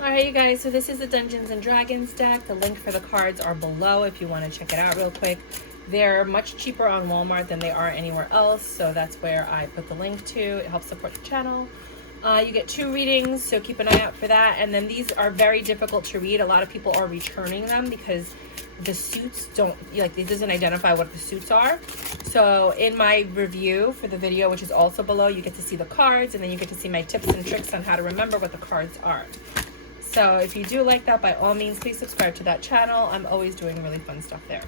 Alright, you guys, so this is the Dungeons and Dragons deck. The link for the cards are below if you want to check it out real quick. They're much cheaper on Walmart than they are anywhere else, so that's where I put the link to. It helps support the channel. You get 2 readings, so keep an eye out for that. And then these are very difficult to read. A lot of people are returning them because the suits don't, like, it doesn't identify what the suits are. So in my review for the video, which is also below, you get to see the cards, and then you get to see my tips and tricks on how to remember what the cards are. So if you do like that, by all means, please subscribe to that channel. I'm always doing really fun stuff there.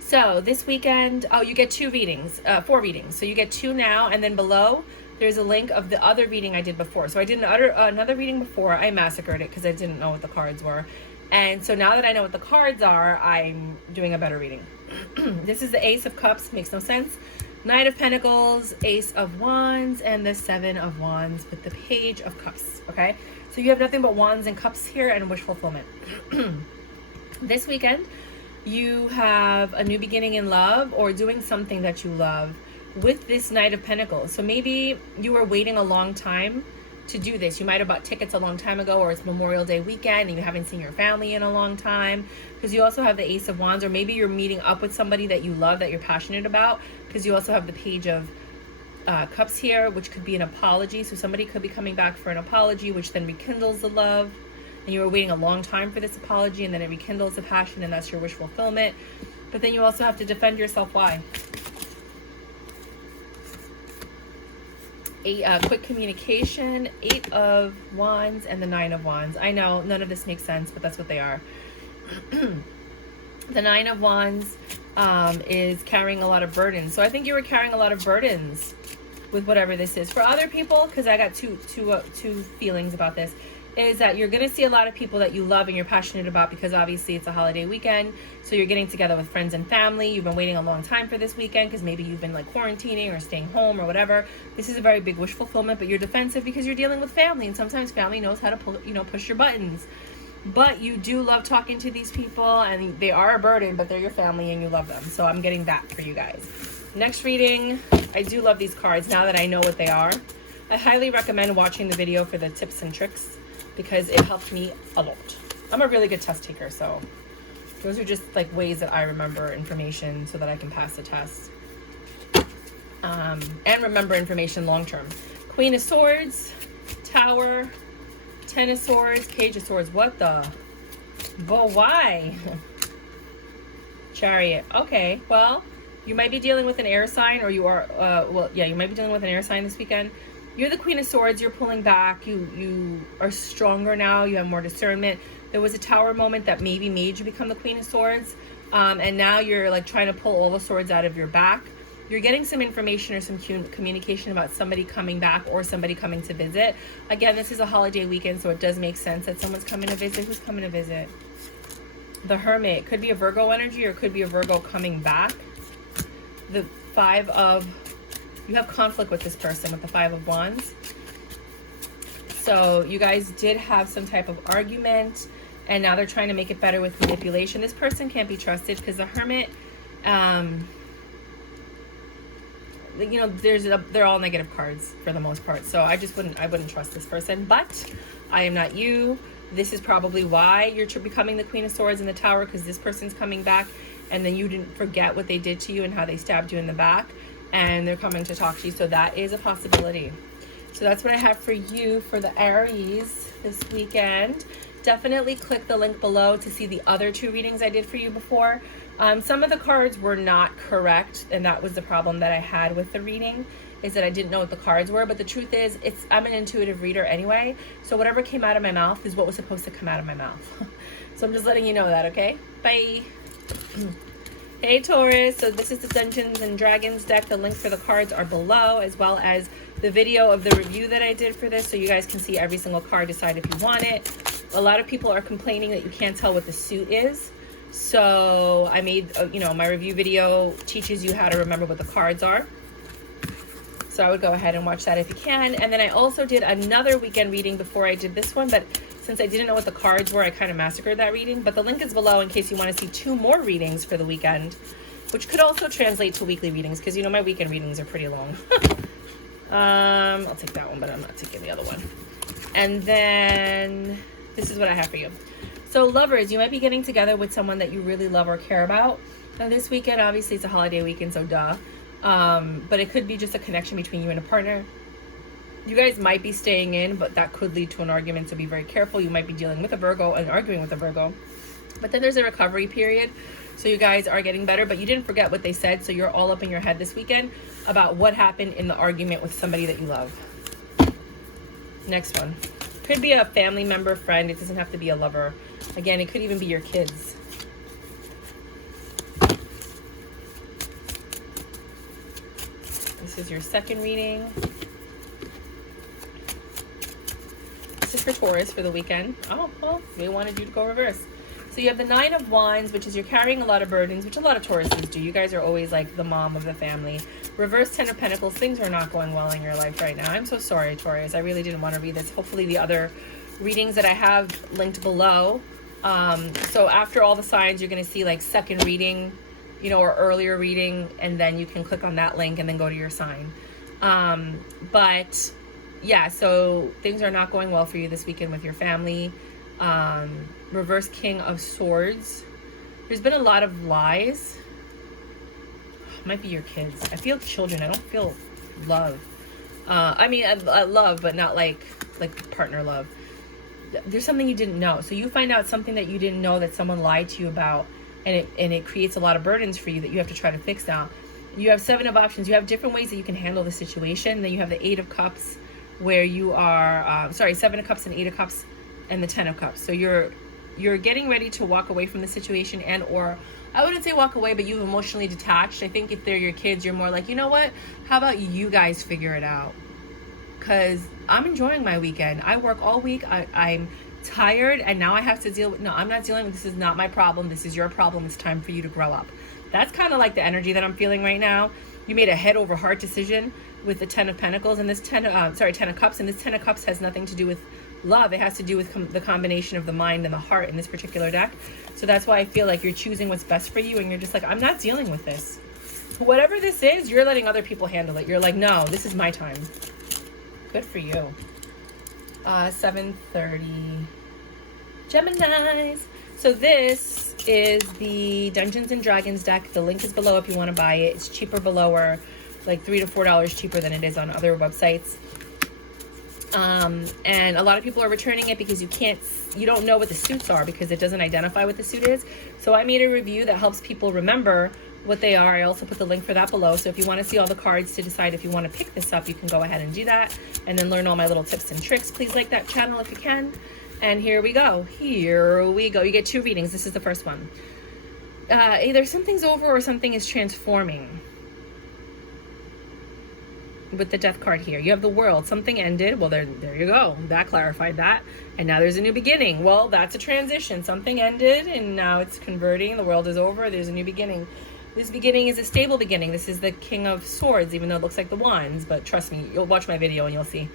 So this weekend, oh, you get 2 readings, 4 readings. So you get 2 now, and then below, there's a link of the other reading I did before. So I did another reading before. I massacred it because I didn't know what the cards were. And so now that I know what the cards are, I'm doing a better reading. This is the Ace of Cups, makes no sense. Knight of Pentacles, Ace of Wands, and the 7 of Wands with the Page of Cups, okay? So you have nothing but wands and cups here and wish fulfillment. This weekend, you have a new beginning in love or doing something that you love with this Knight of Pentacles. So maybe you were waiting a long time to do this. You might have bought tickets a long time ago, or it's Memorial Day weekend and you haven't seen your family in a long time, because you also have the Ace of Wands, or maybe you're meeting up with somebody that you love, that you're passionate about, because you also have the Page of Cups here, which could be an apology. So somebody could be coming back for an apology, which then rekindles the love, and you were waiting a long time for this apology, and then it rekindles the passion, and that's your wish fulfillment. But then you also have to defend yourself. Why? Quick communication, 8 of Wands, and the 9 of Wands. I know none of this makes sense, but that's what they are. The 9 of Wands is carrying a lot of burdens. So I think you were carrying a lot of burdens with whatever this is. For other people, because I got two feelings about this, is that you're going to see a lot of people that you love and you're passionate about, because obviously it's a holiday weekend. So you're getting together with friends and family. You've been waiting a long time for this weekend because maybe you've been like quarantining or staying home or whatever. This is a very big wish fulfillment, but you're defensive because you're dealing with family, and sometimes family knows how to push your buttons. But you do love talking to these people, and they are a burden, but they're your family and you love them. So I'm getting that for you guys. Next reading, I do love these cards now that I know what they are. I highly recommend watching the video for the tips and tricks, because it helped me a lot. I'm a really good test taker, so those are just like ways that I remember information so that I can pass the test. And remember information long term. Queen of Swords, Tower, 10 of Swords, Page of Swords. What the? But why? Chariot. Okay, well, you might be dealing with an air sign, or you are, well, yeah, you might be dealing with an air sign this weekend. You're the Queen of Swords. You're pulling back. You are stronger now. You have more discernment. There was a Tower moment that maybe made you become the Queen of Swords. And now you're like trying to pull all the swords out of your back. You're getting some information or some communication about somebody coming back or somebody coming to visit. Again, this is a holiday weekend, so it does make sense that someone's coming to visit. Who's coming to visit? The Hermit. Could be a Virgo energy, or could be a Virgo coming back. The 5 of... You have conflict with this person with the 5 of Wands. So you guys did have some type of argument, and now they're trying to make it better with manipulation. This person can't be trusted because the Hermit, you know, they're all negative cards for the most part. So I wouldn't trust this person. But I am not you. This is probably why you're becoming the Queen of Swords in the Tower, because this person's coming back, and then you didn't forget what they did to you and how they stabbed you in the back. And they're coming to talk to you, so that is a possibility. So that's what I have for you for the Aries this weekend. Definitely click the link below to see the other 2 readings I did for you before. Some of the cards were not correct, and that was the problem that I had with the reading, is that I didn't know what the cards were. But the truth is, I'm an intuitive reader anyway, so whatever came out of my mouth is what was supposed to come out of my mouth. So I'm just letting you know that, okay? Bye. Hey Taurus, so this is the Dungeons and Dragons deck. The link for the cards are below, as well as the video of the review that I did for this, so you guys can see every single card, decide if you want it. A lot of people are complaining that you can't tell what the suit is, so I made, you know, my review video teaches you how to remember what the cards are. So I would go ahead and watch that if you can. And then I also did another weekend reading before I did this one, but since I didn't know what the cards were, I kind of massacred that reading. But the link is below in case you want to see 2 more readings for the weekend, which could also translate to weekly readings, because you know my weekend readings are pretty long. I'll take that one, but I'm not taking the other one. And then this is what I have for you. So lovers, you might be getting together with someone that you really love or care about. Now this weekend, obviously it's a holiday weekend, so duh. But it could be just a connection between you and a partner. You guys might be staying in, but that could lead to an argument, so be very careful. You might be dealing with a Virgo and arguing with a Virgo. But then there's a recovery period, so you guys are getting better, but you didn't forget what they said, so you're all up in your head this weekend about what happened in the argument with somebody that you love. Next one. Could be a family member, friend. It doesn't have to be a lover. Again, it could even be your kids. This is your second reading. This is for Taurus for the weekend. Oh, well, they wanted you to go reverse. So you have the Nine of Wands, which is you're carrying a lot of burdens, which a lot of Tauruses do. You guys are always like the mom of the family. Reverse Ten of Pentacles. Things are not going well in your life right now. I'm so sorry, Taurus. I really didn't want to read this. Hopefully the other readings that I have linked below. So after all the signs, you're going to see like second reading, you know, or earlier reading, and then you can click on that link and then go to your sign. But yeah, so things are not going well for you this weekend with your family. Reverse King of Swords. There's been a lot of lies. Might be your kids. I feel children. I don't feel love. I mean, I love, but not like partner love. There's something you didn't know. So you find out something that you didn't know that someone lied to you about, and it creates a lot of burdens for you that you have to try to fix now. You have 7 of options. You have different ways that you can handle the situation. Then you have the 8 of Cups, where you are, 7 of Cups and 8 of Cups, and the 10 of Cups. So you're getting ready to walk away from the situation, and or I wouldn't say walk away, but you've emotionally detached. I think if they're your kids, you're more like, you know what? How about you guys figure it out? Because I'm enjoying my weekend. I work all week. I'm tired, and now I have to deal with, no, I'm not dealing with, this is not my problem. This is your problem. It's time for you to grow up. That's kind of like the energy that I'm feeling right now. You made a head over heart decision with the 10 of Pentacles, and this 10 of Cups, and this 10 of Cups has nothing to do with love. It has to do with the combination of the mind and the heart in this particular deck. So that's why I feel like you're choosing what's best for you, and you're just like, I'm not dealing with this. Whatever this is, you're letting other people handle it. You're like, no, this is my time. Good for you. 7:30. Geminis. So this is the Dungeons and Dragons deck. The link is below if you want to buy it. It's cheaper below, or like $3 to $4 cheaper than it is on other websites. And a lot of people are returning it because you don't know what the suits are, because it doesn't identify what the suit is. So I made a review that helps people remember what they are. I also put the link for that below. So if you want to see all the cards to decide if you want to pick this up, you can go ahead and do that, and then learn all my little tips and tricks. Please like that channel if you can. And here we go. Here we go. You get 2 readings. This is the first one. Either something's over or something is transforming. With the Death card here, you have the World. Something ended. Well, there you go. That clarified that. And now there's a new beginning. Well, that's a transition. Something ended, and now it's converting. The world is over. There's a new beginning. This beginning is a stable beginning. This is the King of Swords, even though it looks like the Wands. But trust me, you'll watch my video and you'll see.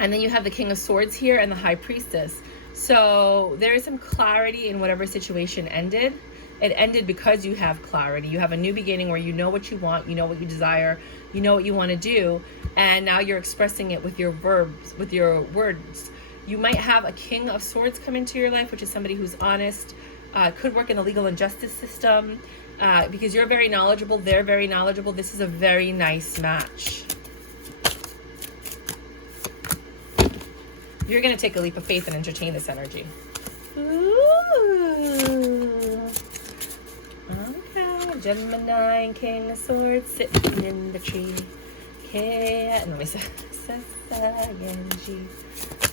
And then you have the King of Swords here and the High Priestess. So there is some clarity in whatever situation ended. It ended because you have clarity. You have a new beginning where you know what you want, you know what you desire, you know what you want to do, and now you're expressing it with your verbs, with your words. You might have a King of Swords come into your life, which is somebody who's honest, could work in the legal and justice system, because you're very knowledgeable, they're very knowledgeable. This is a very nice match. You're going to take a leap of faith and entertain this energy. Ooh. Okay, Gemini and King of Swords sitting in the tree. Okay, and let me say,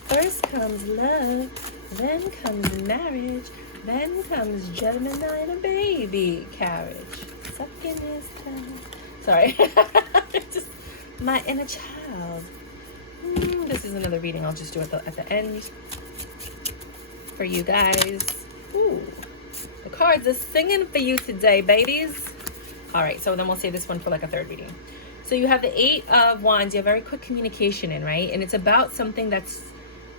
first comes love, then comes marriage, then comes Gemini and a baby carriage. Sucking his tongue. Sorry, just my inner child. This is another reading I'll just do at the end for you guys. Ooh, the cards are singing for you today, babies. All right, so then we'll say this one for like a third reading. So you have the 8 of Wands. You have very quick communication in, right? And it's about something that's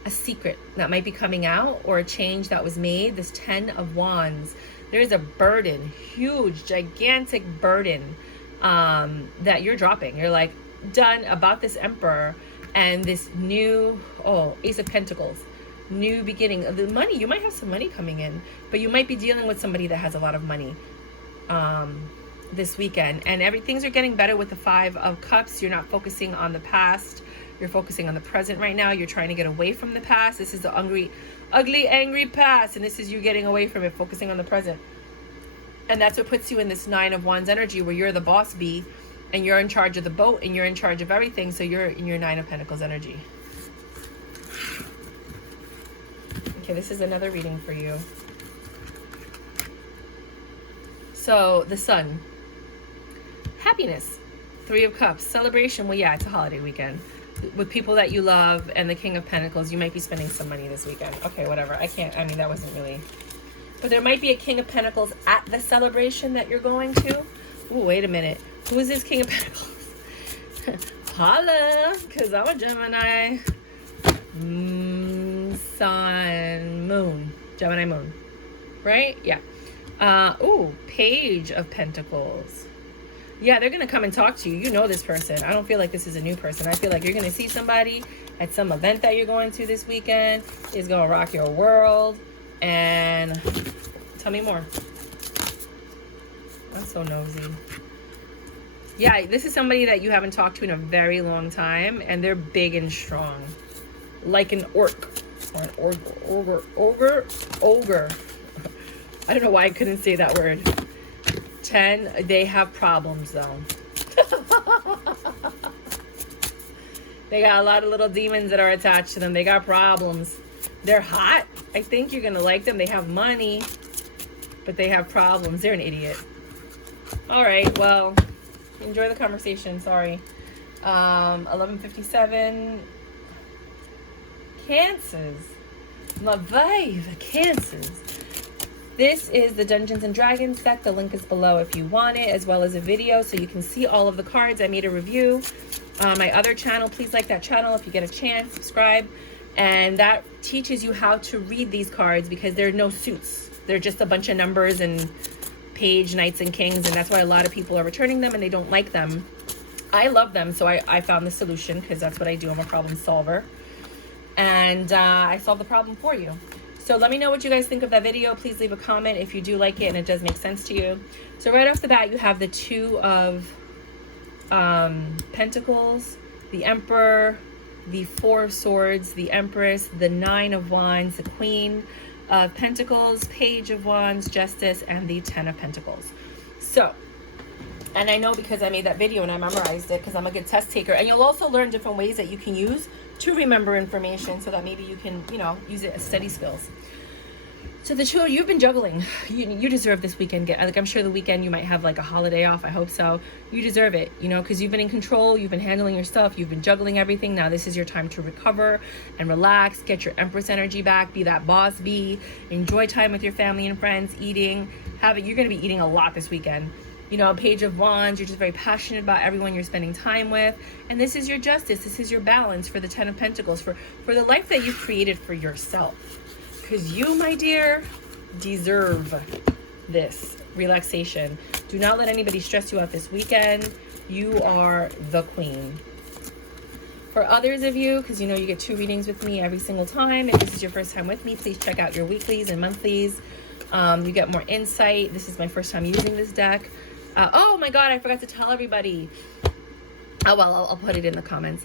a secret that might be coming out, or a change that was made. This 10 of Wands. There is a burden, huge, gigantic burden that you're dropping. You're like, done about this Emperor and this new, Ace of Pentacles, new beginning. The money, you might have some money coming in, but you might be dealing with somebody that has a lot of money this weekend. And things are getting better with the 5 of Cups. You're not focusing on the past. You're focusing on the present right now. You're trying to get away from the past. This is the ugly, angry past. And this is you getting away from it, focusing on the present. And that's what puts you in this 9 of Wands energy where you're the boss bee and you're in charge of the boat and you're in charge of everything. So you're in your 9 of Pentacles energy. Okay, this is another reading for you. So the Sun. Happiness. 3 of Cups. Celebration. Well, yeah, it's a holiday weekend. With people that you love and the King of Pentacles, you might be spending some money this weekend. Okay, whatever. That wasn't really... But there might be a King of Pentacles at the celebration that you're going to. Ooh, wait a minute. Who is this King of Pentacles? Holla, because I'm a Gemini. Sun, Moon. Gemini Moon. Right? Yeah. Page of Pentacles. Yeah, they're going to come and talk to you. You know this person. I don't feel like this is a new person. I feel like you're going to see somebody at some event that you're going to this weekend. It's going to rock your world. And tell me more. I'm so nosy. Yeah, this is somebody that you haven't talked to in a very long time. And they're big and strong. Like an orc. Or an ogre. I don't know why I couldn't say that word. 10, they have problems though. They got a lot of little demons that are attached to them. They got problems. They're hot. I think you're gonna like them. They have money, but they have problems. They're an idiot. All right, well, enjoy the conversation. Sorry. 11:57. Cancers. La Vive, Cancers. This is the Dungeons and Dragons deck. The link is below if you want it, as well as a video so you can see all of the cards. I made a review on my other channel. Please like that channel if you get a chance. Subscribe. And that teaches you how to read these cards because there are no suits. They're just a bunch of numbers and page, knights, and kings. And that's why a lot of people are returning them and they don't like them. I love them, so I found the solution because that's what I do. I'm a problem solver. And I solved the problem for you. So let me know what you guys think of that video. Please leave a comment if you do like it and it does make sense to you. So right off the bat, you have the 2 of Pentacles, the Emperor, the 4 of Swords, the Empress, the 9 of Wands, the Queen of Pentacles, Page of Wands, Justice, and the 10 of Pentacles. So, and I know because I made that video and I memorized it because I'm a good test taker. And you'll also learn different ways that you can use to remember information so that maybe you can, use it as study skills. So the 2 of you've been juggling. You deserve this weekend. Like I'm sure the weekend you might have like a holiday off. I hope so. You deserve it, because you've been in control. You've been handling your stuff. You've been juggling everything. Now this is your time to recover and relax. Get your Empress energy back. Be that boss bee. Enjoy time with your family and friends. Eating. You're going to be eating a lot this weekend. Page of Wands, you're just very passionate about everyone you're spending time with. And this is your justice. This is your balance for the 10 of Pentacles, for the life that you've created for yourself. Because you, my dear, deserve this relaxation. Do not let anybody stress you out this weekend. You are the queen. For others of you, because you get 2 readings with me every single time. If this is your first time with me, please check out your weeklies and monthlies. You get more insight. This is my first time using this deck. Oh my God, I forgot to tell everybody. Oh, well, I'll put it in the comments.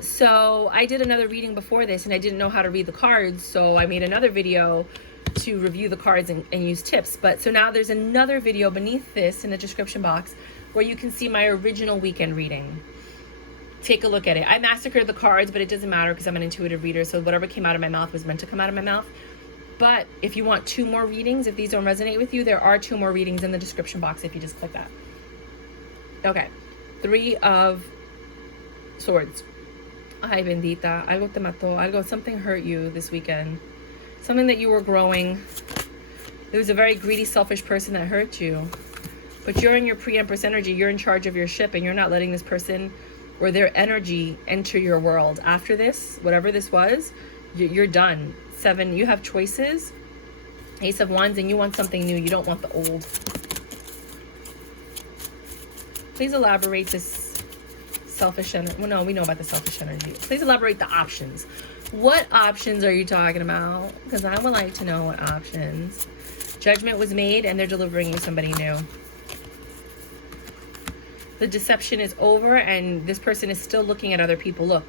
So I did another reading before this and I didn't know how to read the cards. So I made another video to review the cards and use tips. So now there's another video beneath this in the description box where you can see my original weekend reading. Take a look at it. I massacred the cards, but it doesn't matter because I'm an intuitive reader. So whatever came out of my mouth was meant to come out of my mouth. But if you want 2 more readings, if these don't resonate with you, there are 2 more readings in the description box if you just click that. Okay. 3 of Swords. Ay, bendita. Algo te mató. Something hurt you this weekend. Something that you were growing. There was a very greedy, selfish person that hurt you. But you're in your pre-Empress energy. You're in charge of your ship and you're not letting this person or their energy enter your world. After this, whatever this was, you're done. 7, you have choices. Ace of Wands, and you want something new. You don't want the old. Please elaborate this selfish energy. Well, no, we know about the selfish energy. Please elaborate the options. What options are you talking about? Because I would like to know what options. Judgment was made and they're delivering you somebody new. The deception is over and this person is still looking at other people. Look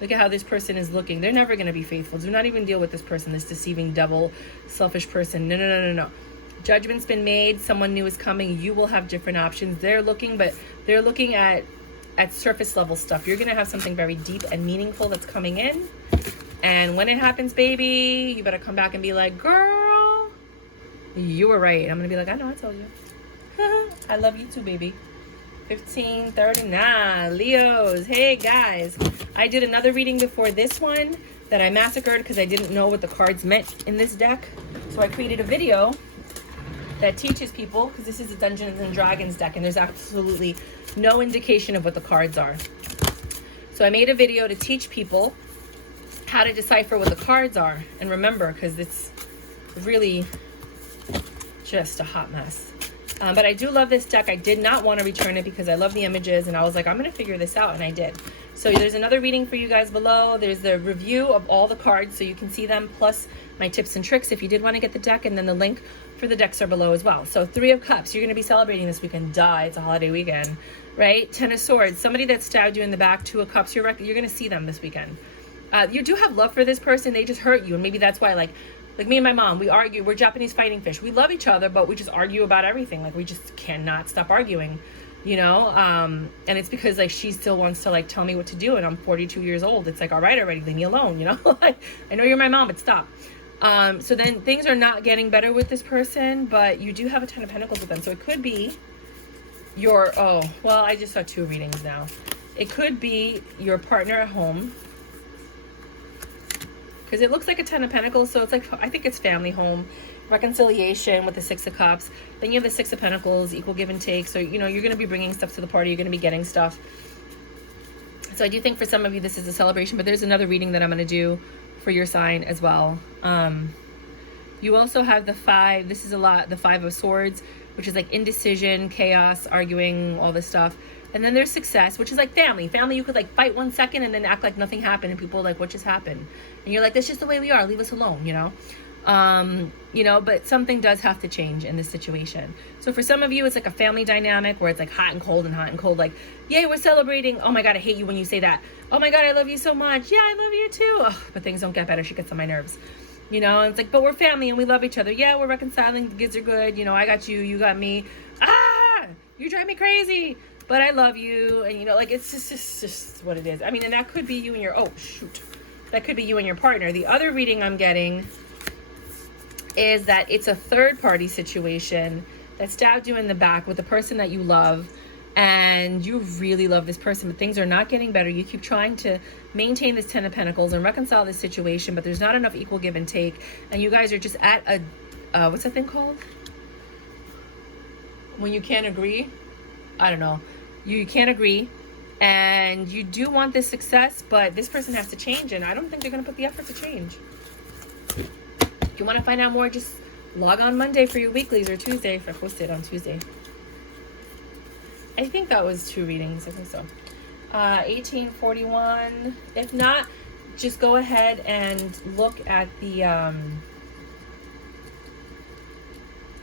at how this person is looking. They're never going to be faithful. Do not even deal with this person, this deceiving, devil, selfish person. No. Judgment's been made. Someone new is coming. You will have different options. They're looking, but they're looking at surface level stuff. You're going to have something very deep and meaningful that's coming in. And when it happens, baby, you better come back and be like, girl, you were right. I'm going to be like, I know, I told you. I love you too, baby. 1539 Leos. Hey guys, I did another reading before this one that I massacred because I didn't know what the cards meant in this deck. So I created a video that teaches people, because this is a Dungeons and Dragons deck and there's absolutely no indication of what the cards are. So I made a video to teach people how to decipher what the cards are. And remember, because it's really just a hot mess. But I do love this deck. I did not want to return it because I love the images and I was like, I'm going to figure this out, and I did. So there's another reading for you guys below. There's the review of all the cards so you can see them, plus my tips and tricks if you did want to get the deck, and then the link for the decks are below as well. So 3 of Cups, you're going to be celebrating this weekend. Duh, it's a holiday weekend, right? 10 of Swords, somebody that stabbed you in the back. 2 of Cups, you're going to see them this weekend. You do have love for this person. They just hurt you, and maybe that's why, like me and my mom, we argue. We're Japanese fighting fish. We love each other, but we just argue about everything. Like, we just cannot stop arguing, you know? And it's because, like, she still wants to, like, tell me what to do, and I'm 42 years old. It's like, all right, already, leave me alone, you know? Like, I know you're my mom, but stop. So then things are not getting better with this person, but you do have a 10 of Pentacles with them. So it could be your, oh, well, I just saw 2 readings now. It could be your partner at home, because it looks like a 10 of Pentacles, so it's like, I think it's family, home, reconciliation with the 6 of Cups. Then you have the 6 of Pentacles, equal give and take. So, you know, you're going to be bringing stuff to the party. You're going to be getting stuff. So I do think for some of you this is a celebration, but there's another reading that I'm going to do for your sign as well. You also have the 5, this is a lot, the 5 of Swords, which is like indecision, chaos, arguing, all this stuff. And then there's success, which is like family. Family, you could like fight 1 second and then act like nothing happened, and people are like, what just happened? And you're like, that's just the way we are. Leave us alone, you know? You know, but something does have to change in this situation. So for some of you, it's like a family dynamic where it's like hot and cold and hot and cold. Like, yay, we're celebrating. Oh my God, I hate you when you say that. Oh my God, I love you so much. Yeah, I love you too. Ugh, but things don't get better. She gets on my nerves. You know, and it's like, but we're family and we love each other. Yeah, we're reconciling. The kids are good. You know, I got you. You got me. Ah, you drive me crazy. But I love you. And, you know, like, it's just what it is. I mean, and that could be you and your, oh, shoot. That could be you and your partner. The other reading I'm getting is that it's a third-party situation that stabbed you in the back with the person that you love. And you really love this person, but things are not getting better. You keep trying to maintain this 10 of Pentacles and reconcile this situation, but there's not enough equal give and take. And you guys are just at a, what's that thing called? When you can't agree? I don't know. You can't agree, and you do want this success, but this person has to change, and I don't think they're going to put the effort to change. If you want to find out more, just log on Monday for your weeklies, or Tuesday if I post it on Tuesday. I think that was 2 readings. I think so. 1841. If not, just go ahead and look at the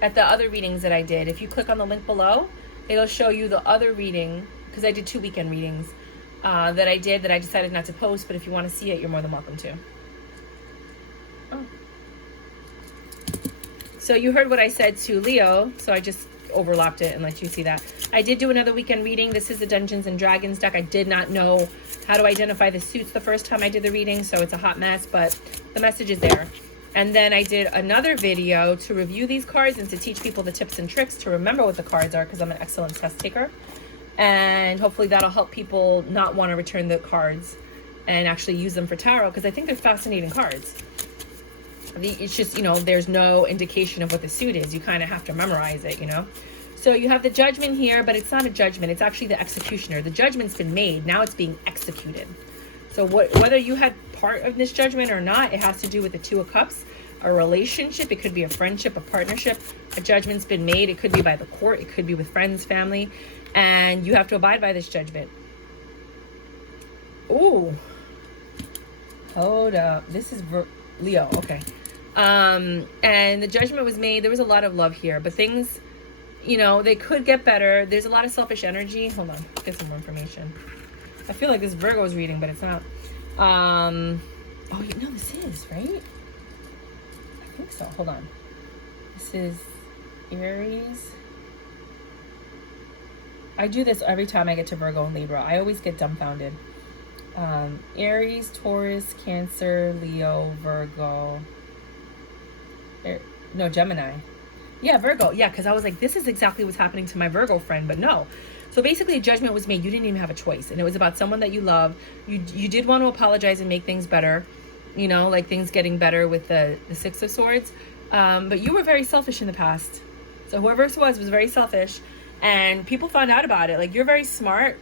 other readings that I did. If you click on the link below, it'll show you the other reading, because I did 2 weekend readings that I did that I decided not to post, but if you want to see it, you're more than welcome to. Oh. So you heard what I said to Leo, so I just overlapped it and let you see that. I did do another weekend reading. This is the Dungeons and Dragons deck. I did not know how to identify the suits the first time I did the reading, so it's a hot mess, but the message is there. And then I did another video to review these cards and to teach people the tips and tricks to remember what the cards are, because I'm an excellent test taker. And hopefully that'll help people not want to return the cards and actually use them for tarot, because I think they're fascinating cards. It's just, you know, there's no indication of what the suit is. You kind of have to memorize it, you know. So you have the Judgment here, but it's not a judgment. It's actually the executioner. The judgment's been made. Now it's being executed. So whether you had part of this judgment or not, it has to do with the 2 of Cups, a relationship. It could be a friendship, a partnership. A judgment's been made. It could be by the court. It could be with friends, family. And you have to abide by this judgment. Ooh. Hold up. This is Leo. Okay. And the judgment was made. There was a lot of love here, but things, you know, they could get better. There's a lot of selfish energy. Hold on. Get some more information. I feel like this Virgo's reading, but it's not. Oh, you know, this is, right? I think so. Hold on. This is Aries. I do this every time I get to Virgo and Libra. I always get dumbfounded. Aries, Taurus, Cancer, Leo, Virgo. No, Gemini. Yeah, Virgo. Yeah, because I was like, this is exactly what's happening to my Virgo friend, but no. So basically, a judgment was made. You didn't even have a choice, and it was about someone that you love. You did want to apologize and make things better, you know, like things getting better with the Six of Swords. But you were very selfish in the past. So whoever this was very selfish, and people found out about it. Like, you're very smart,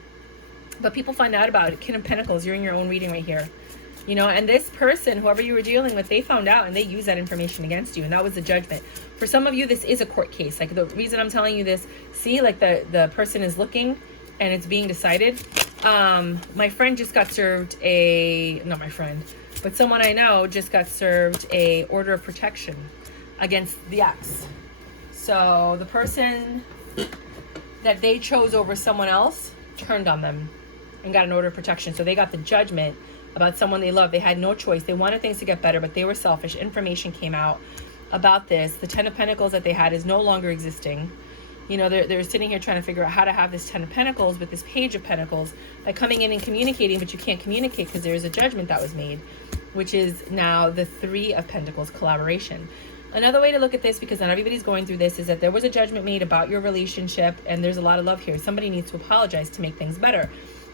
but people find out about it. King of Pentacles, you're in your own reading right here. You know, and this person, whoever you were dealing with, they found out and they used that information against you. And that was the judgment. For some of you, this is a court case. Like, the reason I'm telling you this, see, like the person is looking and it's being decided. My friend just got served not my friend, but someone I know just got served a order of protection against the ex. So the person that they chose over someone else turned on them and got an order of protection. So they got the judgment about someone they love. They had no choice. They wanted things to get better, but they were selfish. Information came out about this. The Ten of Pentacles that they had is no longer existing. You know, they're sitting here trying to figure out how to have this Ten of Pentacles with this Page of Pentacles by coming in and communicating, but you can't communicate because there's a judgment that was made, which is now the Three of Pentacles, collaboration. Another way to look at this, because not everybody's going through this, is that there was a judgment made about your relationship, and there's a lot of love here. Somebody needs to apologize to make things better.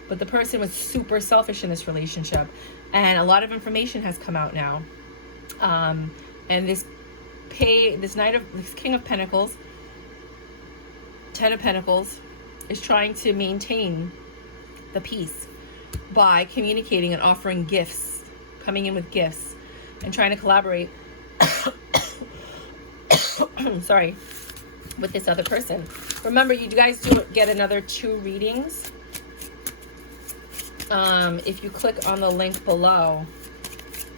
But the person was super selfish in this relationship, and a lot of information has come out now. And this King of Pentacles, Ten of Pentacles, is trying to maintain the peace by communicating and offering gifts, coming in with gifts, and trying to collaborate. Sorry, with this other person. Remember, you guys do get another 2 readings. If you click on the link below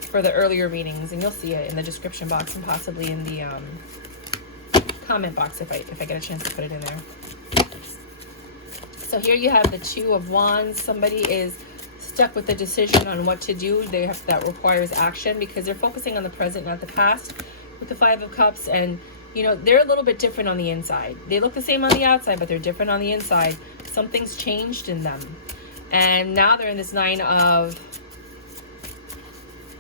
for the earlier readings, and you'll see it in the description box and possibly in the comment box if I get a chance to put it in there. So here you have the Two of Wands. Somebody is stuck with the decision on what to do. That requires action because they're focusing on the present, not the past, with the Five of Cups. And you know, they're a little bit different on the inside. They look the same on the outside, but they're different on the inside. Something's changed in them. And now they're in this Nine of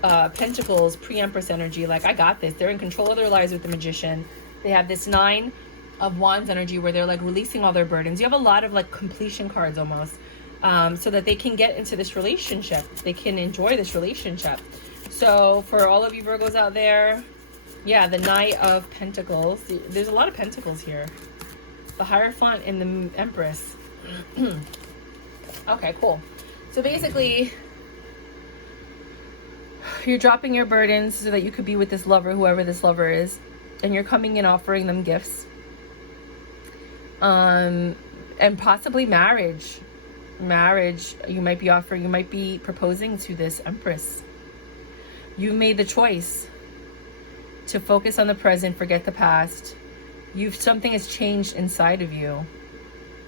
Pentacles, pre-Empress energy. Like, I got this. They're in control of their lives with the Magician. They have this Nine of Wands energy where they're like releasing all their burdens. You have a lot of like completion cards almost, so that they can get into this relationship. They can enjoy this relationship. So for all of you Virgos out there, yeah, the Knight of Pentacles. There's a lot of Pentacles here. The Hierophant and the Empress. Okay, cool. So basically, you're dropping your burdens so that you could be with this lover, whoever this lover is, and you're coming in offering them gifts. And possibly marriage. Marriage, you might be proposing to this Empress. You made the choice to focus on the present, forget the past. Something has changed inside of you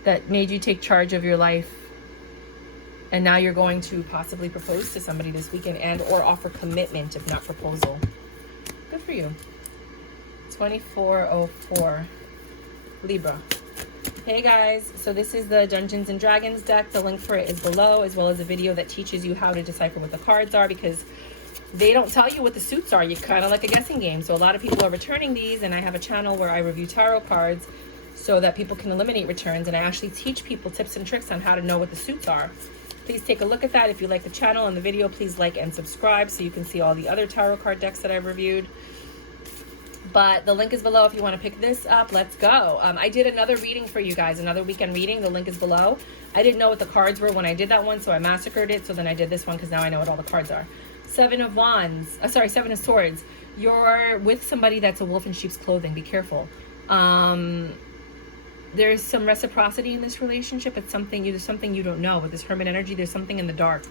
that made you take charge of your life. And now you're going to possibly propose to somebody this weekend and or offer commitment, if not proposal. Good for you. 2404 Libra. Hey guys, so this is the Dungeons and Dragons deck. The link for it is below, as well as a video that teaches you how to decipher what the cards are, because they don't tell you what the suits are. You're kind of like a guessing game. So a lot of people are returning these, and I have a channel where I review tarot cards so that people can eliminate returns, and I actually teach people tips and tricks on how to know what the suits are. Please take a look at that. If you like the channel and the video, please like and subscribe so you can see all the other tarot card decks that I've reviewed. But the link is below if you want to pick this up. Let's go. I did another reading for you guys, another weekend reading. The link is below. I didn't know what the cards were when I did that one, so I massacred it. So then I did this one because now I know what all the cards are. Seven of Swords. You're with somebody that's a wolf in sheep's clothing. Be careful. There's some reciprocity in this relationship. There's something you don't know. With this Hermit energy, there's something in the dark.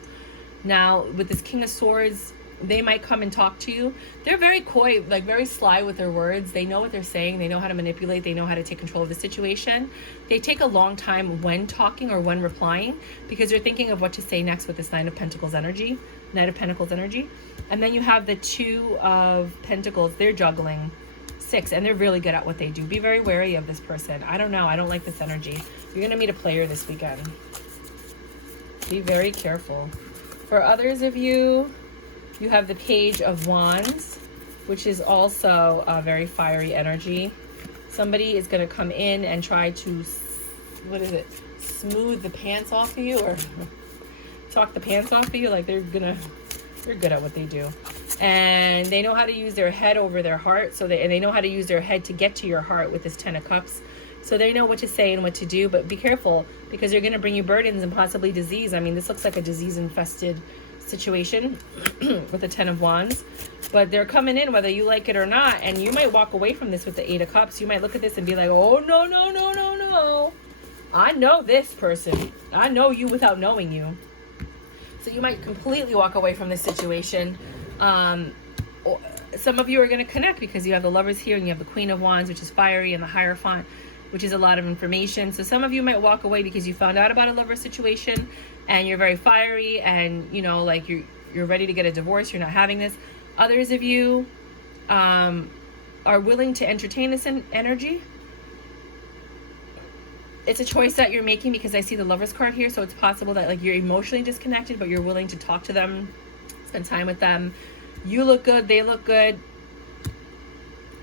Now, with this King of Swords, they might come and talk to you. They're very coy, like very sly with their words. They know what they're saying. They know how to manipulate. They know how to take control of the situation. They take a long time when talking or when replying because they're thinking of what to say next with this Knight of Pentacles energy. And then you have the Two of Pentacles. They're juggling. 6, and they're really good at what they do. Be very wary of this person. I don't know. I don't like this energy. You're going to meet a player this weekend. Be very careful. For others of you, you have the Page of Wands, which is also a very fiery energy. Somebody is going to come in and try to, smooth the pants off of you, or talk the pants off of you. Like they're good at what they do. And they know how to use their head over their heart. And they know how to use their head to get to your heart with this 10 of Cups. So they know what to say and what to do, but be careful because they're going to bring you burdens and possibly disease. I mean, this looks like a disease-infested situation with the 10 of Wands, but they're coming in whether you like it or not, and you might walk away from this with the 8 of Cups. You might look at this and be like, oh, no, no, no, no, no. I know this person. I know you without knowing you. So you might completely walk away from this situation. Some of you are going to connect because you have the Lovers here and you have the Queen of Wands, which is fiery, and the Hierophant, which is a lot of information. So some of you might walk away because you found out about a lover situation and you're very fiery and, you know, like you're ready to get a divorce. You're not having this. Others of you are willing to entertain this energy. It's a choice that you're making because I see the Lovers card here. So it's possible that like you're emotionally disconnected, but you're willing to talk to them, spend time with them. You look good. They look good.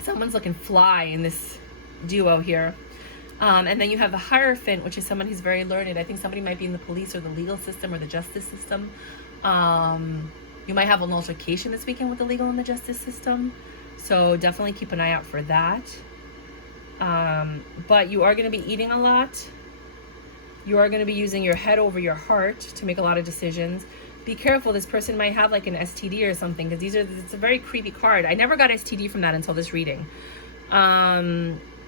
Someone's looking fly in this duo here. And then you have the Hierophant, which is someone who's very learned. I think somebody might be in the police or the legal system or the justice system. You might have an altercation this weekend with the legal and the justice system. So definitely keep an eye out for that. But you are going to be eating a lot. You are going to be using your head over your heart to make a lot of decisions. Be careful. This person might have like an STD or something because it's a very creepy card. I never got STD from that until this reading.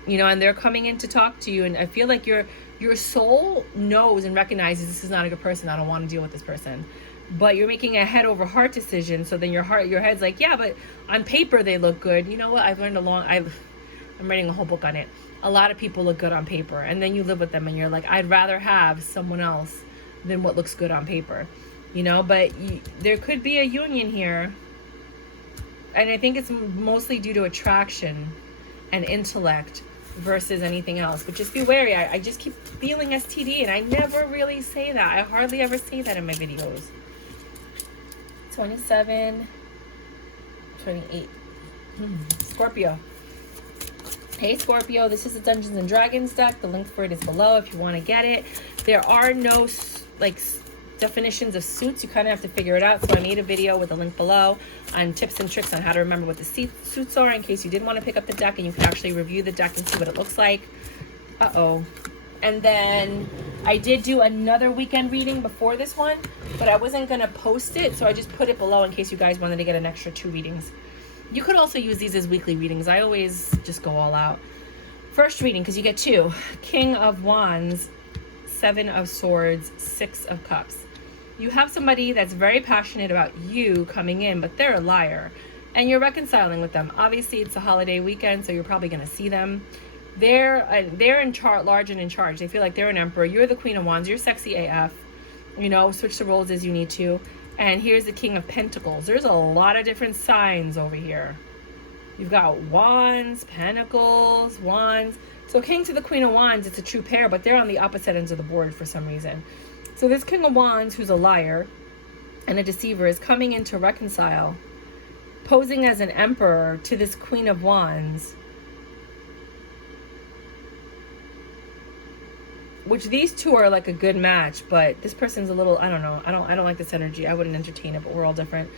You know, and they're coming in to talk to you, and I feel like your soul knows and recognizes this is not a good person. I don't want to deal with this person. But you're making a head over heart decision. So then your head's like, yeah, but on paper they look good. You know what? I've learned I'm writing a whole book on it. A lot of people look good on paper, and then you live with them and you're like, I'd rather have someone else than what looks good on paper. You know, but there could be a union here. And I think it's mostly due to attraction and intellect versus anything else. But just be wary. I just keep feeling STD, and I never really say that. I hardly ever say that in my videos. 27, 28. Scorpio. Hey Scorpio, this is the Dungeons and Dragons deck. The link for it is below if you want to get it. There are no definitions of suits. You kind of have to figure it out. So I made a video with the link below on tips and tricks on how to remember what the suits are in case you did want to pick up the deck, and you can actually review the deck and see what it looks like. And then I did do another weekend reading before this one, but I wasn't going to post it, so I just put it below in case you guys wanted to get an extra 2 readings. You could also use these as weekly readings. I always just go all out. First reading, because you get 2. King of Wands, 7 of Swords, 6 of Cups. You have somebody that's very passionate about you coming in, but they're a liar. And you're reconciling with them. Obviously, it's a holiday weekend, so you're probably going to see them. They're in charge, large and in charge. They feel like they're an emperor. You're the Queen of Wands. You're sexy AF. You know, switch the roles as you need to. And here's the King of Pentacles. There's a lot of different signs over here. You've got Wands, Pentacles, Wands. So King to the Queen of Wands, it's a true pair, but they're on the opposite ends of the board for some reason. So this King of Wands, who's a liar and a deceiver, is coming in to reconcile, posing as an emperor to this Queen of Wands, which these two are like a good match, but this person's a little, I don't know. I don't like this energy. I wouldn't entertain it, but we're all different.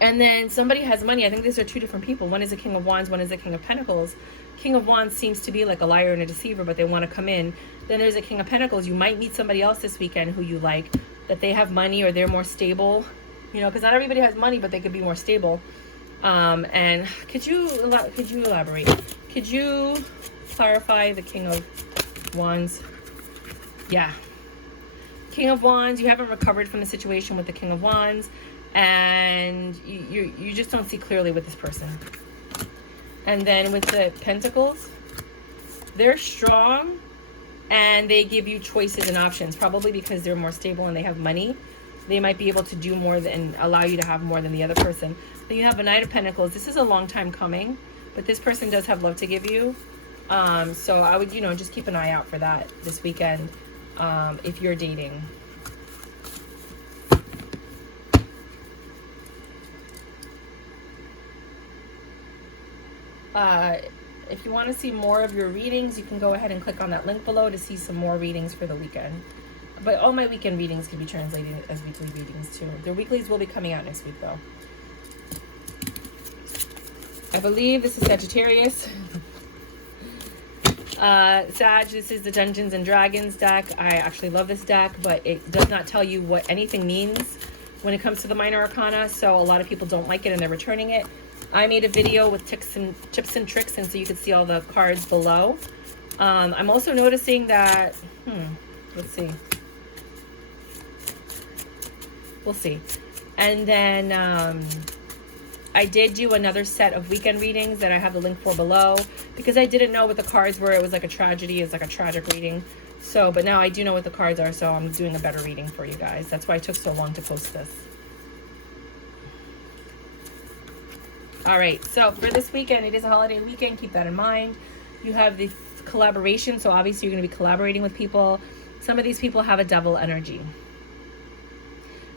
And then somebody has money. I think these are 2 different people. One is a King of Wands, one is a King of Pentacles. King of Wands seems to be like a liar and a deceiver, but they want to come in. Then there's a King of Pentacles. You might meet somebody else this weekend who you like, that they have money or they're more stable, you know, because not everybody has money, but they could be more stable. And could you elaborate? Could you clarify the King of Wands? Yeah. King of Wands, you haven't recovered from the situation with the King of Wands, and you just don't see clearly with this person. And then with the Pentacles, they're strong and they give you choices and options, probably because they're more stable and they have money. They might be able to do more and allow you to have more than the other person. Then you have a Knight of Pentacles. This is a long time coming, but this person does have love to give you. So I would, just keep an eye out for that this weekend if you're dating. If you want to see more of your readings, you can go ahead and click on that link below to see some more readings for the weekend. But all my weekend readings can be translated as weekly readings too. The weeklies will be coming out next week though. I believe this is Sagittarius. Sag, this is the Dungeons and Dragons deck. I actually love this deck, but it does not tell you what anything means when it comes to the minor arcana. So a lot of people don't like it and they're returning it. I made a video with tips and tricks, and so you can see all the cards below. I'm also noticing that, let's see. We'll see. And then I did do another set of weekend readings that I have the link for below, because I didn't know what the cards were. It was like a tragedy. It's like a tragic reading. So, but now I do know what the cards are, so I'm doing a better reading for you guys. That's why it took so long to post this. All right, so for this weekend, it is a holiday weekend. Keep that in mind. You have this collaboration, so obviously you're going to be collaborating with people. Some of these people have a devil energy.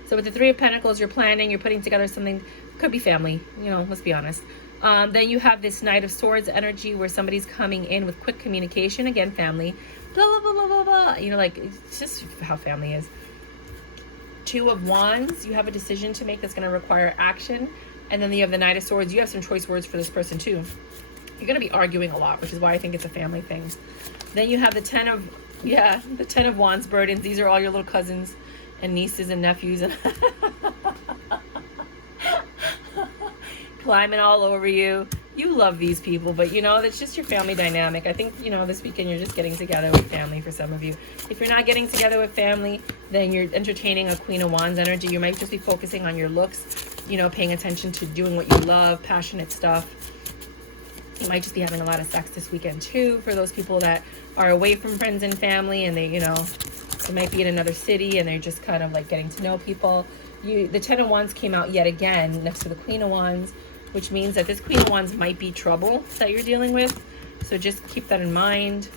So with the Three of Pentacles, you're planning, you're putting together something. Could be family, let's be honest. Then you have this Knight of Swords energy where somebody's coming in with quick communication. Again, family. Blah, blah, blah, blah, blah. Like, it's just how family is. Two of Wands, you have a decision to make that's going to require action. And then you have the Knight of Swords. You have some choice words for this person too. You're going to be arguing a lot, which is why I think it's a family thing. Then you have the Ten of Wands burdens. These are all your little cousins and nieces and nephews and climbing all over you. You love these people, but that's just your family dynamic. I think, this weekend you're just getting together with family for some of you. If you're not getting together with family, then you're entertaining a Queen of Wands energy. You might just be focusing on your looks, paying attention to doing what you love, passionate stuff. You might just be having a lot of sex this weekend too, for those people that are away from friends and family, and they might be in another city and they're just kind of like getting to know people. The Ten of Wands came out yet again next to the Queen of Wands, which means that this Queen of Wands might be trouble that you're dealing with. So just keep that in mind.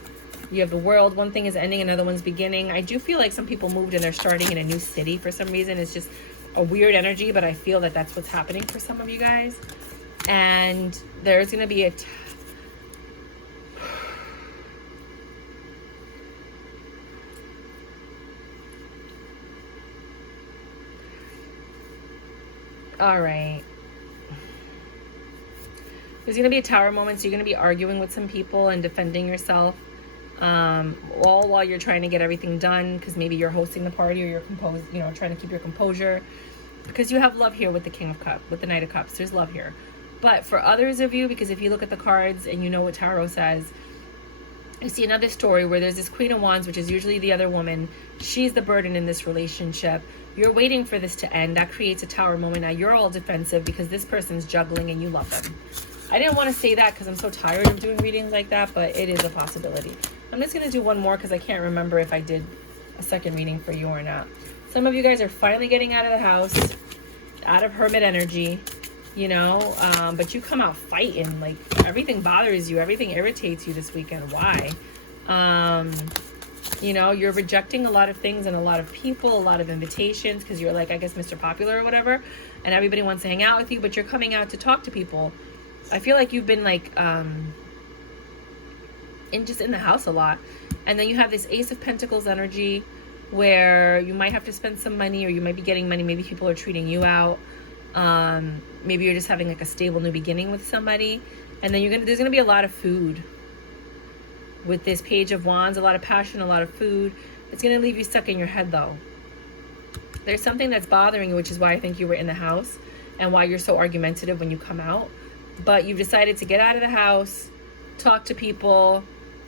You have the World. One thing is ending, another one's beginning. I do feel like some people moved and they're starting in a new city for some reason. It's just a weird energy, but I feel that that's what's happening for some of you guys. And there's going to be all right. There's going to be a tower moment, so you're going to be arguing with some people and defending yourself, all while you're trying to get everything done, because maybe you're hosting the party or you're trying to keep your composure, because you have love here with the King of Cups, with the Knight of Cups. There's love here. But for others of you, because if you look at the cards and you know what tarot says, you see another story where there's this Queen of Wands, which is usually the other woman. She's the burden in this relationship. You're waiting for this to end. That creates a tower moment. Now you're all defensive because this person's juggling and you love them. I didn't want to say that because I'm so tired of doing readings like that, but it is a possibility. I'm just going to do one more because I can't remember if I did a second reading for you or not. Some of you guys are finally getting out of the house, out of hermit energy, but you come out fighting. Like, everything bothers you. Everything irritates you this weekend. Why? You're rejecting a lot of things and a lot of people, a lot of invitations, because you're like, I guess, Mr. Popular or whatever, and everybody wants to hang out with you, but you're coming out to talk to people. I feel like you've been like in the house a lot. And then you have this Ace of Pentacles energy where you might have to spend some money, or you might be getting money. Maybe people are treating you out. Maybe you're just having like a stable new beginning with somebody. And then there's gonna be a lot of food with this Page of Wands, a lot of passion, a lot of food. It's gonna leave you stuck in your head though. There's something that's bothering you, which is why I think you were in the house and why you're so argumentative when you come out. But you've decided to get out of the house, talk to people,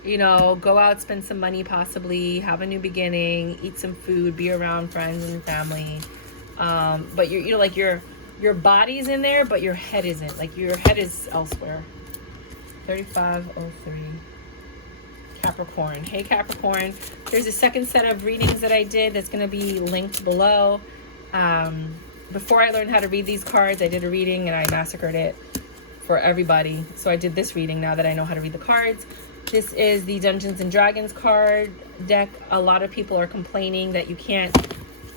You know, go out, spend some money, possibly have a new beginning, eat some food, be around friends and family. But you're, you know, like your body's in there, but your head isn't. Like your head is elsewhere. 3503. Capricorn. Hey Capricorn. There's a second set of readings that I did that's going to be linked below. Before I learned how to read these cards, I did a reading and I massacred it for everybody. So I did this reading now that I know how to read the cards. This is the Dungeons and Dragons card deck. A lot of people are complaining that you can't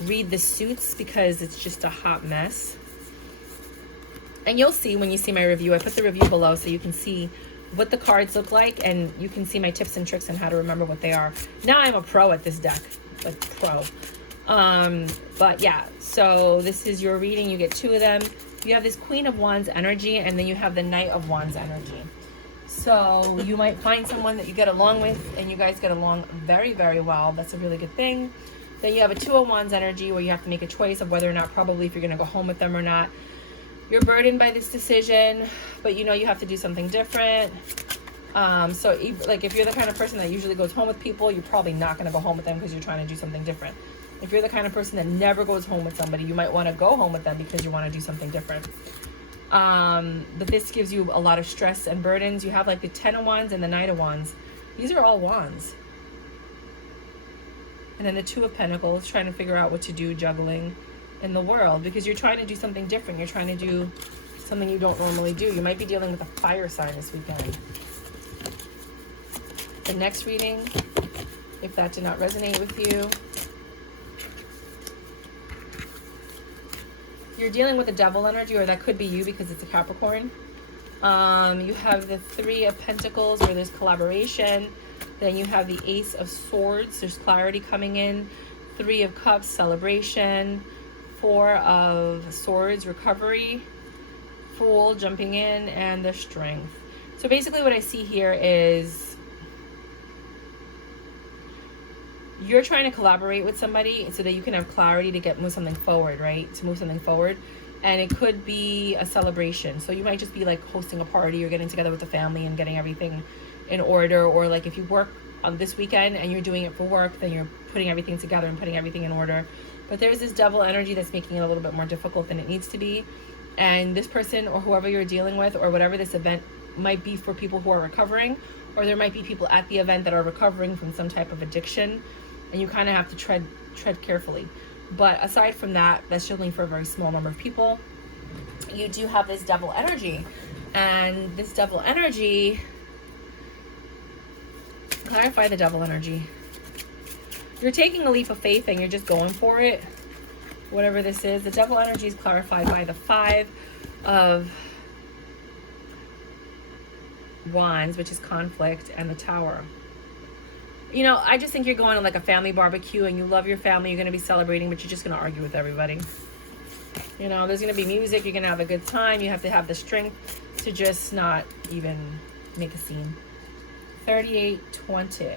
read the suits because it's just a hot mess. And you'll see when you see my review. I put the review below so you can see what the cards look like and you can see my tips and tricks on how to remember what they are. Now I'm a pro at this deck, like pro. But yeah, so this is your reading. You get 2 of them. You have this Queen of Wands energy and then you have the Knight of Wands energy. So you might find someone that you get along with and you guys get along very, very well. That's a really good thing. Then you have a 2 of Wands energy where you have to make a choice of whether or not, probably if you're going to go home with them or not. You're burdened by this decision, but you know you have to do something different. So like if you're the kind of person that usually goes home with people, you're probably not going to go home with them because you're trying to do something different. If you're the kind of person that never goes home with somebody, you might want to go home with them because you want to do something different. But this gives you a lot of stress and burdens. You have like the 10 of Wands and the Knight of Wands. These are all wands. And then the 2 of Pentacles, trying to figure out what to do, juggling in the world because you're trying to do something different. You're trying to do something you don't normally do. You might be dealing with a fire sign this weekend. The next reading, if that did not resonate with you, you're dealing with a devil energy, or that could be you because it's a Capricorn. You have the 3 of Pentacles where there's collaboration. Then you have the Ace of Swords. There's clarity coming in. 3 of Cups, celebration. 4 of Swords, recovery. Fool, jumping in, and the Strength. So basically what I see here is you're trying to collaborate with somebody so that you can have clarity to move something forward, right? To move something forward. And it could be a celebration. So you might just be like hosting a party or getting together with the family and getting everything in order. Or like if you work on this weekend and you're doing it for work, then you're putting everything together and putting everything in order. But there's this devil energy that's making it a little bit more difficult than it needs to be. And this person or whoever you're dealing with or whatever this event might be for people who are recovering, or there might be people at the event that are recovering from some type of addiction, and you kind of have to tread carefully. But aside from that, that's only for a very small number of people. You do have this devil energy, and this devil energy, clarify the devil energy. You're taking a leap of faith and you're just going for it, whatever this is. The devil energy is clarified by the 5 of Wands, which is conflict, and the Tower. You know, I just think you're going on like a family barbecue and you love your family, you're going to be celebrating, but you're just going to argue with everybody. You know, there's going to be music, you're going to have a good time. You have to have the strength to just not even make a scene. 3820.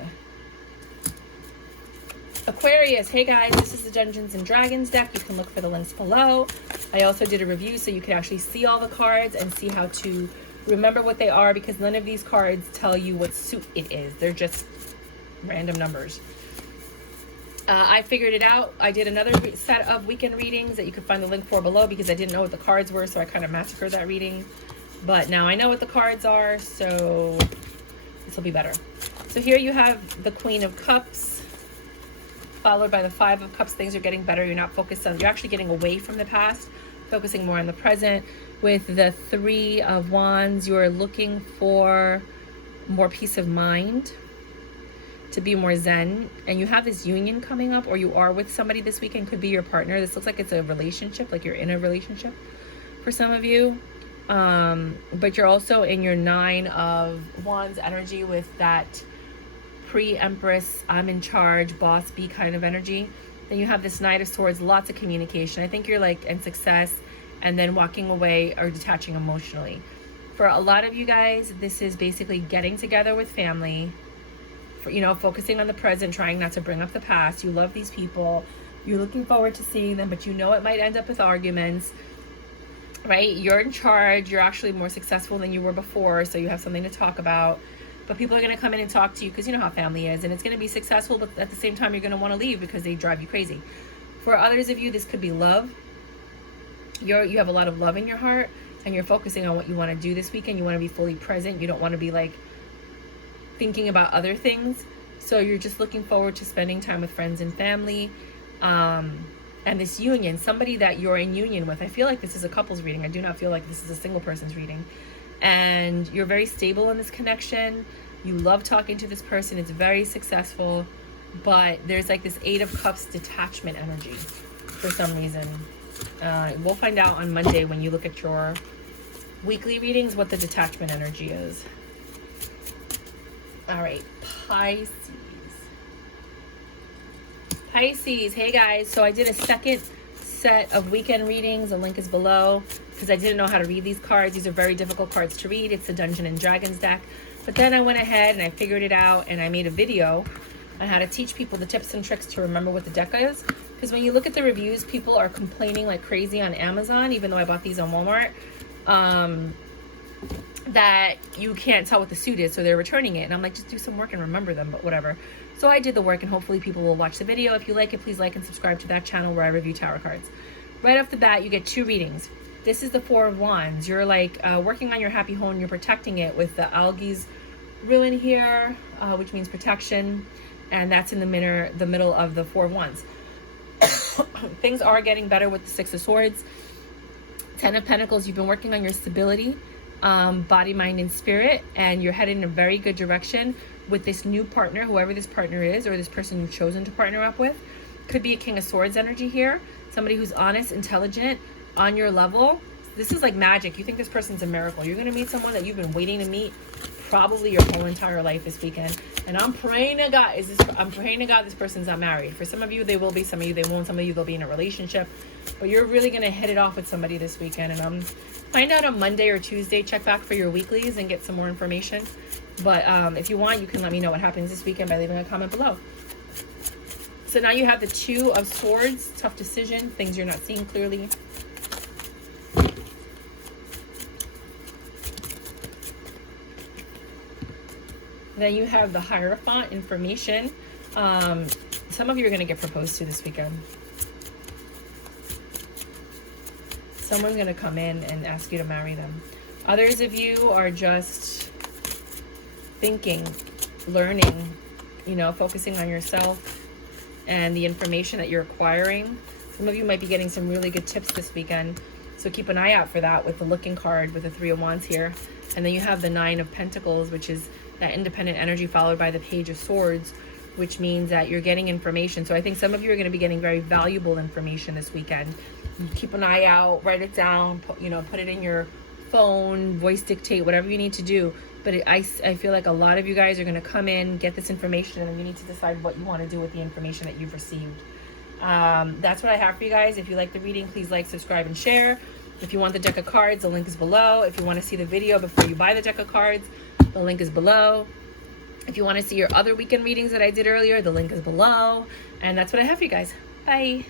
Aquarius, hey guys, this is the Dungeons and Dragons deck. You can look for the links below. I also did a review so you can actually see all the cards and see how to remember what they are, because none of these cards tell you what suit it is. They're just random numbers. I figured it out. I did another set of weekend readings that you could find the link for below because I didn't know what the cards were, so I kind of massacred that reading. But now I know what the cards are, so this will be better. So here you have the Queen of Cups, followed by the 5 of Cups. Things are getting better. You're not focused on, you're actually getting away from the past, focusing more on the present. With the 3 of Wands, you're looking for more peace of mind, to be more zen, and you have this union coming up, or you are with somebody this weekend. Could be your partner. This looks like it's a relationship, like you're in a relationship for some of you. But you're also in your 9 of Wands energy with that pre-Empress, I'm in charge, boss bee kind of energy. Then you have this Knight of Swords, lots of communication. I think you're like in success and then walking away or detaching emotionally. For a lot of you guys, this is basically getting together with family, for, you know, focusing on the present, trying not to bring up the past. You love these people. You're looking forward to seeing them, but you know it might end up with arguments, right? You're in charge. You're actually more successful than you were before, so you have something to talk about. but people are going to come in and talk to you because you know how family is, and it's going to be successful, but at the same time you're going to want to leave because they drive you crazy. For others of you, this could be love. You have a lot of love in your heart, and you're focusing on what you want to do this weekend. You want to be fully present. You don't want to be like thinking about other things. So you're just looking forward to spending time with friends and family. And this union, somebody that you're in union with. I feel like this is a couple's reading. I do not feel like this is a single person's reading. And you're very stable in this connection. You love talking to this person. It's very successful. But there's like this 8 of Cups detachment energy for some reason. We'll find out on Monday when you look at your weekly readings what the detachment energy is. All right, Pisces. Pisces, hey guys. So I did a second set of weekend readings. The link is below because I didn't know how to read these cards. These are very difficult cards to read. It's the Dungeons and Dragons deck. But then I went ahead and I figured it out, and I made a video on how to teach people the tips and tricks to remember what the deck is. Because when you look at the reviews, people are complaining like crazy on Amazon, even though I bought these on Walmart, that you can't tell what the suit is, so they're returning it. And I'm like, just do some work and remember them, but whatever. So I did the work, and hopefully people will watch the video. If you like it, please like and subscribe to that channel where I review tarot cards. Right off the bat, you get 2 readings. This is the 4 of Wands. You're like working on your happy home. You're protecting it with the algae's ruin here, which means protection. And that's in the middle of the 4 of Wands. Things are getting better with the 6 of Swords. 10 of Pentacles, you've been working on your stability, body, mind, and spirit, and you're headed in a very good direction with this new partner, whoever this partner is, or this person you've chosen to partner up with. Could be a King of Swords energy here. Somebody who's honest, intelligent, on your level. This is like magic. You think this person's a miracle. You're going to meet someone that you've been waiting to meet probably your whole entire life this weekend. And I'm praying to God, this person's not married. For some of you, they will be. Some of you, they won't. Some of you, they'll be in a relationship. But you're really going to hit it off with somebody this weekend. And find out on Monday or Tuesday. Check back for your weeklies and get some more information. But if you want, you can let me know what happens this weekend by leaving a comment below. So now you have the 2 of Swords. Tough decision. Things you're not seeing clearly. Then you have the Hierophant, information. Some of you are going to get proposed to this weekend. Someone's going to come in and ask you to marry them. Others of you are just thinking, learning, focusing on yourself and the information that you're acquiring. Some of you might be getting some really good tips this weekend. So keep an eye out for that with the looking card with the 3 of Wands here. And then you have the 9 of Pentacles, which is that independent energy, followed by the Page of Swords, which means that you're getting information. So I think some of you are going to be getting very valuable information this weekend. You keep an eye out, write it down, put it in your phone, voice dictate, whatever you need to do. But I feel like a lot of you guys are going to come in, get this information, and then you need to decide what you want to do with the information that you've received. That's what I have for you guys. If you like the reading, please like, subscribe, and share. If you want the deck of cards, the link is below. If you want to see the video before you buy the deck of cards, the link is below. If you want to see your other weekend readings that I did earlier, the link is below. And that's what I have for you guys. Bye.